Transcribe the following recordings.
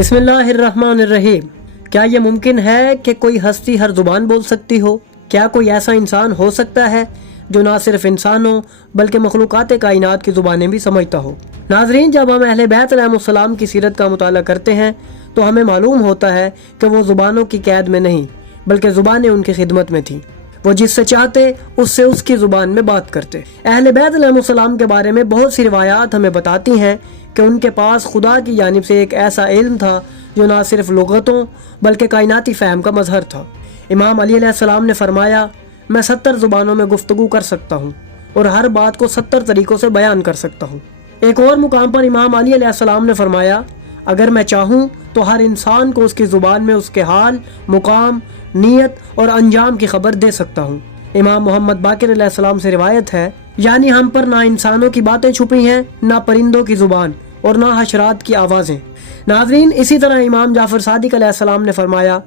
بسم اللہ الرحمن الرحیم۔ کیا یہ ممکن ہے کہ کوئی ہستی ہر زبان بول سکتی ہو؟ کیا کوئی ایسا انسان ہو سکتا ہے جو نہ صرف انسانوں بلکہ مخلوقات کائنات کی زبانیں بھی سمجھتا ہو؟ ناظرین، جب ہم اہل بیت علیہ السلام کی سیرت کا مطالعہ کرتے ہیں تو ہمیں معلوم ہوتا ہے کہ وہ زبانوں کی قید میں نہیں بلکہ زبانیں ان کی خدمت میں تھیں۔ وہ جس سے چاہتے اس سے اس کی زبان میں بات کرتے۔ اہل بیت علیہ السلام کے بارے میں بہت سی روایات ہمیں بتاتی ہیں کہ ان کے پاس خدا کی جانب سے ایک ایسا علم تھا جو نہ صرف لغتوں بلکہ کائناتی فہم کا مظہر تھا۔ امام علی علیہ السلام نے فرمایا، میں 70 زبانوں میں گفتگو کر سکتا ہوں اور ہر بات کو 70 طریقوں سے بیان کر سکتا ہوں۔ ایک اور مقام پر امام علی علیہ السلام نے فرمایا، اگر میں چاہوں تو ہر انسان کو اس کی زبان میں اس کے حال، مقام، نیت اور انجام کی خبر دے سکتا ہوں۔ امام محمد باقر علیہ السلام سے روایت ہے، یعنی ہم پر نہ انسانوں کی باتیں چھپی ہیں، نہ پرندوں کی زبان اور نہ حشرات کی آوازیں۔ ناظرین، اسی طرح امام جعفر صادق علیہ السلام نے فرمایا،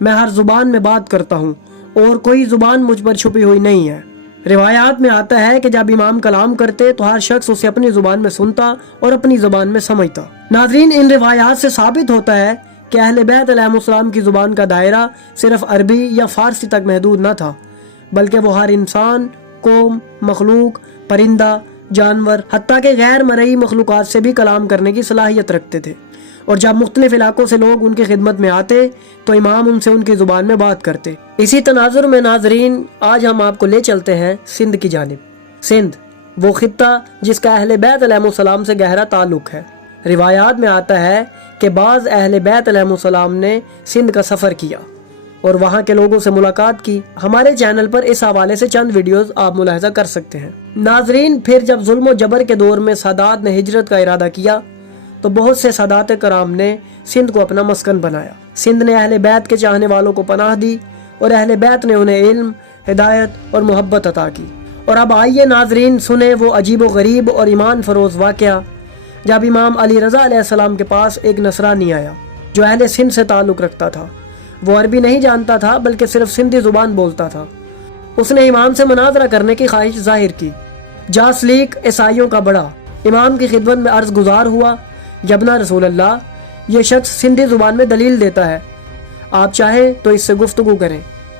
میں ہر زبان میں بات کرتا ہوں اور کوئی زبان مجھ پر چھپی ہوئی نہیں ہے۔ روایات میں آتا ہے کہ جب امام کلام کرتے تو ہر شخص اسے اپنی زبان میں سنتا اور اپنی زبان میں سمجھتا۔ ناظرین، ان روایات سے ثابت ہوتا ہے کہ اہل بیت علیہ السلام کی زبان کا دائرہ صرف عربی یا فارسی تک محدود نہ تھا، بلکہ وہ ہر انسان، قوم، مخلوق، پرندہ، جانور، حتیٰ کہ غیر مرئی مخلوقات سے بھی کلام کرنے کی صلاحیت رکھتے تھے۔ اور جب مختلف علاقوں سے لوگ ان کی خدمت میں آتے تو امام ان سے ان کی زبان میں بات کرتے۔ اسی تناظر میں ناظرین، آج ہم آپ کو لے چلتے ہیں سندھ کی جانب۔ سندھ وہ خطہ جس کا اہل بیت علیہ السلام سے گہرا تعلق ہے۔ روایات میں آتا ہے کہ بعض اہل بیت علیہ السلام نے سندھ کا سفر کیا اور وہاں کے لوگوں سے ملاقات کی۔ ہمارے چینل پر اس حوالے سے چند ویڈیوز آپ ملاحظہ کر سکتے ہیں۔ ناظرین، پھر جب ظلم و جبر کے دور میں سادات نے ہجرت کا ارادہ کیا تو بہت سے سادات کرام نے سندھ کو اپنا مسکن بنایا۔ سندھ نے اہل بیت کے چاہنے والوں کو پناہ دی اور اہل بیت نے انہیں علم، ہدایت اور محبت عطا کی۔ اور اب آئیے ناظرین سنیں وہ عجیب و غریب اور ایمان فروز واقعہ جب امام علی رضا علیہ السلام کے پاس ایک نصرانی آیا جو اہل سندھ سے تعلق رکھتا تھا۔ وہ عربی نہیں جانتا تھا بلکہ صرف سندھی زبان بولتا تھا۔ اس نے امام سے مناظرہ کرنے کی خواہش ظاہر کی۔ جاسلیک عیسائیوں کا بڑا امام کی خدمت میں عرض گزار ہوا، جبنا رسول اللہ، یہ شخص سندھی زبان میں دلیل دیتا ہے، آپ چاہیں تو اس سے گفتگو کریں۔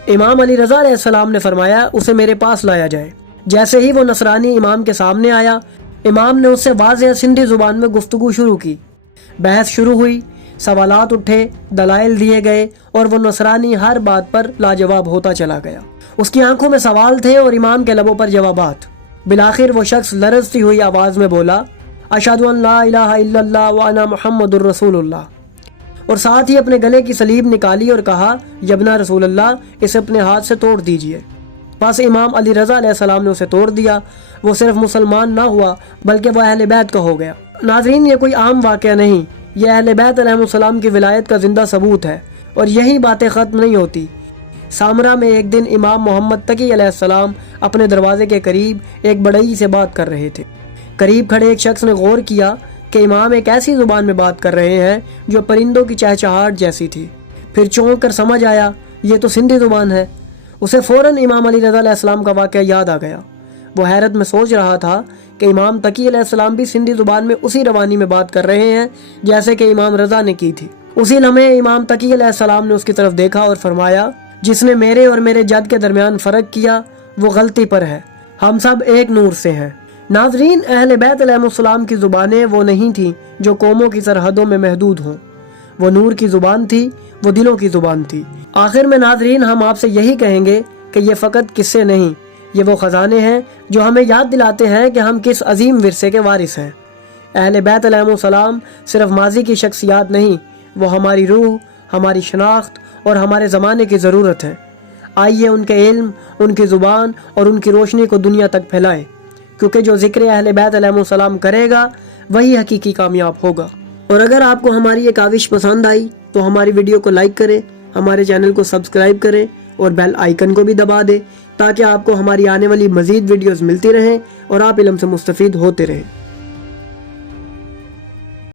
امام علی رضا علیہ السلام نے فرمایا، اسے میرے پاس لایا جائے۔ جیسے ہی وہ نصرانی امام کے سامنے آیا، امام نے اس سے واضح سندھی زبان میں گفتگو شروع کی۔ بحث شروع ہوئی، سوالات اٹھے، دلائل دیے گئے اور وہ نصرانی ہر بات پر لاجواب ہوتا چلا گیا۔ اس کی آنکھوں میں سوال تھے اور امام کے لبوں پر جوابات۔ بالآخر وہ شخص لرزتی ہوئی آواز میں بولا، اشہد ان لا الہ الا اللہ وانا محمد الرسول اللہ، اور ساتھ ہی اپنے گلے کی صلیب نکالی اور کہا، یبنا رسول اللہ، اسے اپنے ہاتھ سے توڑ دیجئے۔ پس امام علی رضا علیہ السلام نے اسے توڑ دیا۔ وہ صرف مسلمان نہ ہوا بلکہ وہ اہل بیت کا ہو گیا۔ ناظرین، یہ کوئی عام واقعہ نہیں، یہ اہل بیت علیہ السلام کی ولایت کا زندہ ثبوت ہے۔ اور یہی باتیں ختم نہیں ہوتی۔ سامرا میں ایک دن امام محمد تقی علیہ السلام اپنے دروازے کے قریب ایک بڑئی سے بات کر رہے تھے۔ قریب کھڑے ایک شخص نے غور کیا کہ امام ایک ایسی زبان میں بات کر رہے ہیں جو پرندوں کی چہچہاہٹ جیسی تھی۔ پھر چونک کر سمجھ آیا یہ تو سندھی زبان ہے۔ اسے فوراً امام علی رضا علیہ السلام کا واقعہ یاد آ گیا۔ وہ حیرت میں سوچ رہا تھا کہ امام تقی علیہ السلام بھی سندھی زبان میں اسی روانی میں بات کر رہے ہیں جیسے کہ امام رضا نے کی تھی۔ اسی لمحے امام تقی علیہ السلام نے اس کی طرف دیکھا اور فرمایا، جس نے میرے اور میرے جد کے درمیان فرق کیا وہ غلطی پر ہے، ہم سب ایک نور سے ہیں۔ ناظرین، اہل بیت علیہ السلام کی زبانیں وہ نہیں تھیں جو قوموں کی سرحدوں میں محدود ہوں، وہ نور کی زبان تھی، وہ دلوں کی زبان تھی۔ آخر میں ناظرین، ہم آپ سے یہی کہیں گے کہ یہ فقط قصے نہیں، یہ وہ خزانے ہیں جو ہمیں یاد دلاتے ہیں کہ ہم کس عظیم ورثے کے وارث ہیں۔ اہل بیت علیہ السلام صرف ماضی کی شخصیات نہیں، وہ ہماری روح، ہماری شناخت اور ہمارے زمانے کی ضرورت ہے۔ آئیے ان کے علم، ان کی زبان اور ان کی روشنی کو دنیا تک پھیلائیں، کیونکہ جو ذکر اہل بیت علیہ السلام کرے گا وہی حقیقی کامیاب ہوگا۔ اور اگر آپ کو ہماری یہ کاوش پسند آئی تو ہماری ویڈیو کو لائک کریں، ہمارے چینل کو سبسکرائب کریں اور بیل آئیکن کو بھی دبا دیں تاکہ آپ کو ہماری آنے والی مزید ویڈیوز ملتی رہیں اور آپ علم سے مستفید ہوتے رہیں۔